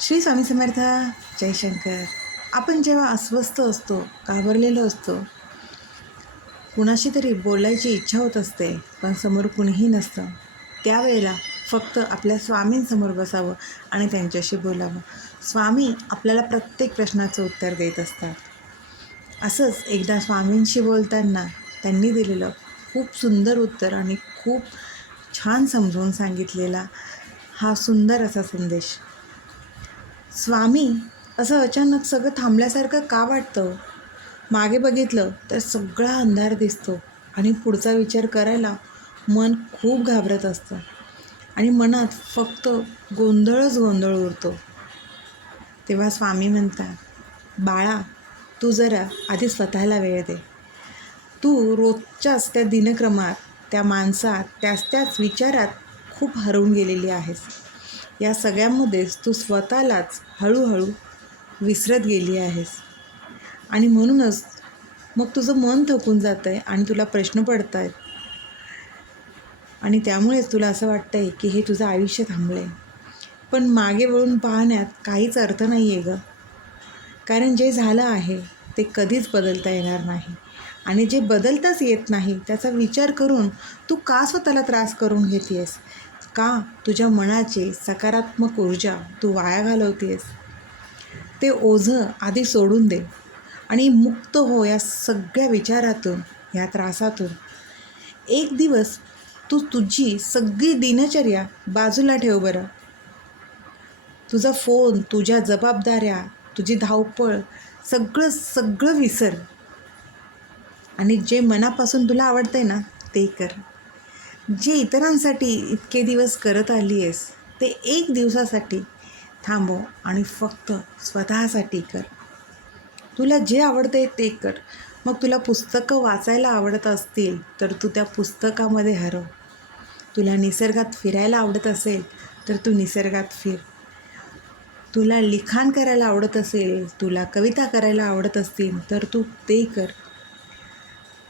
श्री स्वामी समर्थ जयशंकर आपण जेव्हा अस्वस्थ असतो घाबरलेलो असतो कुणाशी तरी बोलायची इच्छा होत असते पण समोर कुणीही नसतं त्यावेळेला फक्त आपल्या स्वामींसमोर बसावं आणि त्यांच्याशी बोलावं. स्वामी आपल्याला प्रत्येक प्रश्नाचं उत्तर देत असतात. असंच एकदा स्वामींशी बोलताना त्यांनी दिलेलं खूप सुंदर उत्तर आणि खूप छान समजवून सांगितलेला हा सुंदर असा संदेश. स्वामी असं अचानक सगळं थांबल्यासारखं का वाटतं? मागे बघितलं तर सगळा अंधार दिसतो आणि पुढचा विचार करायला मन खूप घाबरत असतं आणि मनात फक्त गोंधळच गोंधळ उरतो तेव्हा स्वामी म्हणतात बाळा तू जरा आधी स्वतःला वेळ दे. तू रोजच्याच त्या दिनक्रमात त्या माणसात त्याच त्याच विचारात खूप हरवून गेलेली आहेस. या सगळ्यामध्येच तू स्वतःलाच हळूहळू विसरत गेली आहेस. आणि म्हणूनच मग तुझं मन थकून जातं आहे आणि तुला प्रश्न पडत आहेत आणि त्यामुळेच तुला असं वाटतं आहे की हे तुझं आयुष्य थांबलं आहे पण मागे वळून पाहण्यात काहीच अर्थ नाही आहे गं. कारण जे झालं आहे ते कधीच बदलता येणार नाही. आणि जे बदलताच येत नाही त्याचा विचार करून तू का स्वतःला त्रास करून घेतेस का तुझ्या मनाची सकारात्मक ऊर्जा तू वाया घालवतेस? ते ओझं आधी सोडून दे आणि मुक्त हो या सगळ्या विचारातून या त्रासातून. एक दिवस तू तुझी सगळी दिनचर्या बाजूला ठेव बरं. तुझा फोन तुझ्या जबाबदाऱ्या तुझी धावपळ सगळं सगळं विसर. आणि जे मनापासून तुला आवडतं आहे ना ते कर. जे इतरांसाठी इतके दिवस करत आली आहेस ते एक दिवसासाठी थांबव आणि फक्त स्वतःसाठी कर. तुला जे आवडते ते कर. मग तुला पुस्तकं वाचायला आवडत असतील तर तू त्या पुस्तकामध्ये हरव. तुला निसर्गात फिरायला आवडत असेल तर तू निसर्गात फिर. तुला लिखाण करायला आवडत असेल तुला कविता करायला आवडत असतील तर तू ते कर.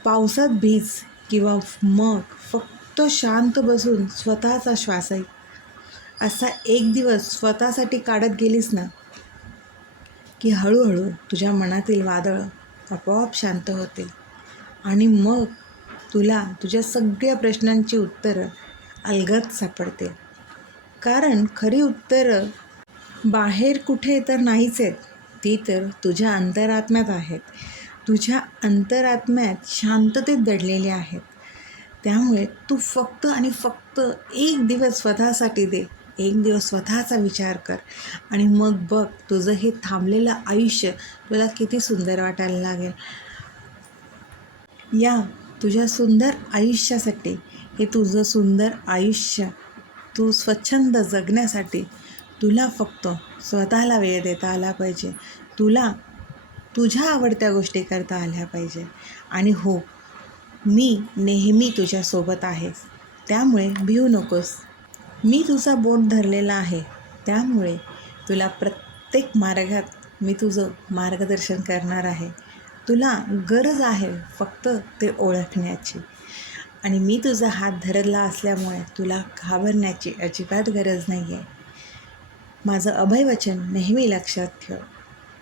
पावसात भिज किंवा मग फक्त तो शांत बसून स्वतःचा श्वास आहे. असा एक दिवस स्वतःसाठी काढत गेलीस ना की हळूहळू तुझ्या मनातील वादळ आपोआप शांत होतील. आणि मग तुला तुझ्या सगळ्या प्रश्नांची उत्तरं अलगद सापडते कारण खरी उत्तरं बाहेर कुठे तर नाहीच आहेत. ती तर तुझ्या अंतरात्म्यात आहेत. तुझ्या अंतरात्म्यात शांततेत दडलेली आहेत. त्यामुळे तू फक्त आणि फक्त एक दिवस स्वतःसाठी दे. एक दिवस स्वतःचा विचार कर. आणि मग बघ तुझं हे थांबलेलं आयुष्य तुला किती सुंदर वाटायला लागेल. या तुझ्या सुंदर आयुष्यासाठी हे तुझं सुंदर आयुष्य तू स्वच्छंद जगण्यासाठी तुला फक्त स्वतःला वेळ देता आला पाहिजे. तुला तुझ्या आवडत्या गोष्टी करता आल्या पाहिजे. आणि हो मी नेहमी तुझ्यासोबत आहे. त्यामुळे भिवू नकोस. मी तुझा बोट धरलेला आहे. त्यामुळे तुला प्रत्येक मार्गात मी तुझं मार्गदर्शन करणार आहे. तुला गरज आहे फक्त ते ओळखण्याची. आणि मी तुझा हात धरला असल्यामुळे तुला घाबरण्याची अजिबात गरज नाही आहे माझं अभयवचन नेहमी लक्षात ठेव.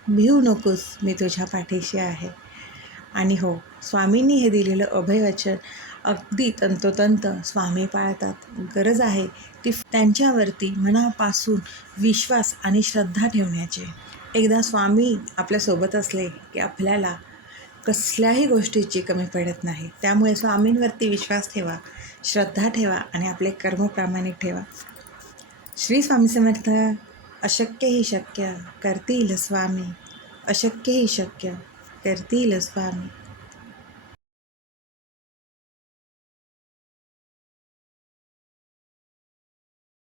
भिवू नकोस मी तुझ्या पाठीशी आहे. आणि हो स्वामींनी हे दिलेलं अभयवचन अगदी तंतोतंत स्वामी पाळतात. गरज आहे ती त्यांच्यावरती मनापासून विश्वास आणि श्रद्धा ठेवण्याची. एकदा स्वामी आपल्यासोबत असले की आपल्याला कसल्याही गोष्टीची कमी पडत नाही. त्यामुळे स्वामींवरती विश्वास ठेवा श्रद्धा ठेवा आणि आपले कर्म प्रामाणिक ठेवा. श्री स्वामी समर्थ अशक्य ही शक्य करतील स्वामी अशक्य ही शक्य. करतील स्वामी